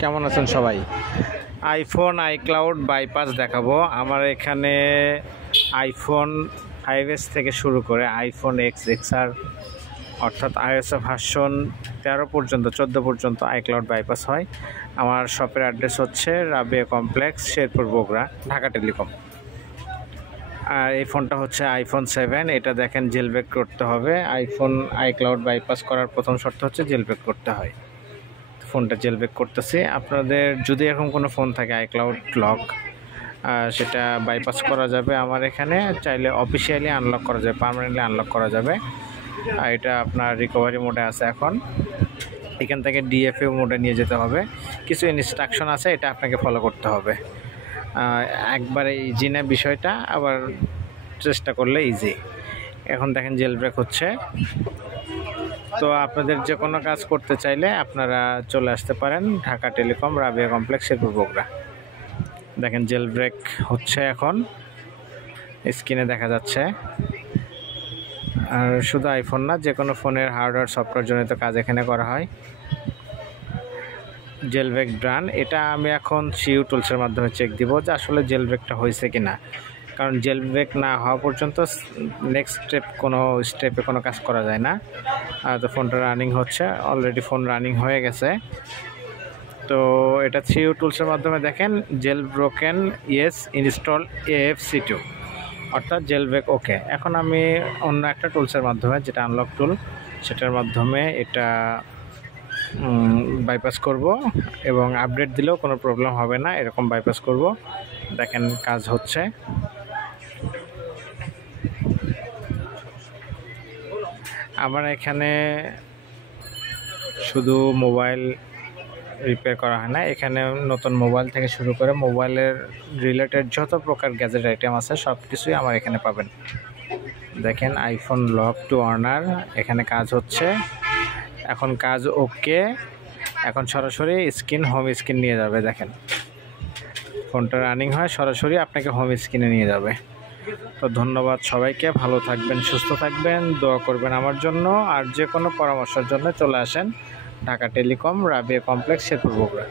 কেমন আছেন সবাই? আইফোন আইক্লাউড বাইপাস দেখাবো। আমার এখানে আইফোন 5s থেকে শুরু করে আইফোন এক্স এক্সআর অর্থাৎ iOS ভার্সন 13 পর্যন্ত 14 পর্যন্ত আইক্লাউড বাইপাস হয়। আমার শপের অ্যাড্রেস হচ্ছে রাবেয়া কমপ্লেক্স, শেরপুর, বগুড়া, ঢাকা টেলিকম। আর এই ফোনটা হচ্ছে আইফোন 7। এটা দেখেন জেলব্রেক করতে হবে। আইফোন আইক্লাউড বাইপাস করার প্রথম শর্ত হচ্ছে জেলব্রেক করতে হয়। ফোনটা জেলব্রেক করতেছি। আপনাদের যদি এরকম কোনো ফোন থাকে আইক্লাউড লক, সেটা বাইপাস করা যাবে। আমার এখানে চাইলে অফিসিয়ালি আনলক করা যাবে, পার্মানেন্টলি আনলক করা যাবে। এটা আপনার রিকভারি মোডে আছে। এখন এখান থেকে ডিএফএ মোডে নিয়ে যেতে হবে। কিছু ইনস্ট্রাকশন আছে, এটা আপনাকে ফলো করতে হবে। একবারে ইজি না বিষয়টা, আবার চেষ্টা করলে ইজি। এখন দেখেন জেলব্রেক হচ্ছে। তো আপনাদের যে কোনো কাজ করতে চাইলে আপনারা চলে আসতে পারেন ঢাকা টেলিকম, রাবেয়া কমপ্লেক্স, শেরপুর, বগুড়া। দেখেন জেলব্রেক হচ্ছে, এখন স্ক্রিনে দেখা যাচ্ছে। আর শুধু আইফোন না, যে কোনো ফোনের হার্ডওয়্যার সফটওয়্যার জনিত কাজ এখানে করা হয়। জেলব্রেক ডান। এটা আমি এখন সিইউ টুলসের মাধ্যমে চেক দিব যে আসলে জেলব্রেকটা হয়েছে কিনা, কারণ জেলব্রেক না হওয়া পর্যন্ত নেক্সট স্টেপে কোনো কাজ করা যায় না। তো ফোনটা রানিং হচ্ছে, অলরেডি ফোন রানিং হয়ে গেছে। তো এটা সিইউ টুলসের মাধ্যমে দেখেন jail broken yes, install AFC2, অর্থাৎ জেলব্রেক ওকে। এখন আমি অন্য একটা টুলসের মাধ্যমে, যেটা আনলক টুল, সেটার মাধ্যমে এটা বাইপাস করব এবং আপডেট দিলেও কোনো প্রবলেম হবে না, এরকম বাইপাস করব। দেখেন কাজ হচ্ছে। আমার এখানে শুধু মোবাইল রিপেয়ার করা হয় না, এখানে নতুন মোবাইল থেকে শুরু করে মোবাইলের রিলেটেড যত প্রকার গ্যাজেট আইটেম আছে সব কিছুই আমার এখানে পাবেন। দেখেন আইফোন লক টু অনার, এখানে কাজ হচ্ছে। এখন কাজ ওকে। এখন সরাসরি হোম স্ক্রিন নিয়ে যাবে। দেখেন ফোনটা রানিং হয়, সরাসরি আপনাকে হোম স্ক্রিনে নিয়ে যাবে। তো ধন্যবাদ সবাইকে, ভালো থাকবেন, সুস্থ থাকবেন, দোয়া করবেন আমার জন্য। আর যে কোনো পরামর্শের জন্য চলে আসেন ঢাকা টেলিকম, রাবেয়া কমপ্লেক্স, শেরপুর, বগুড়া।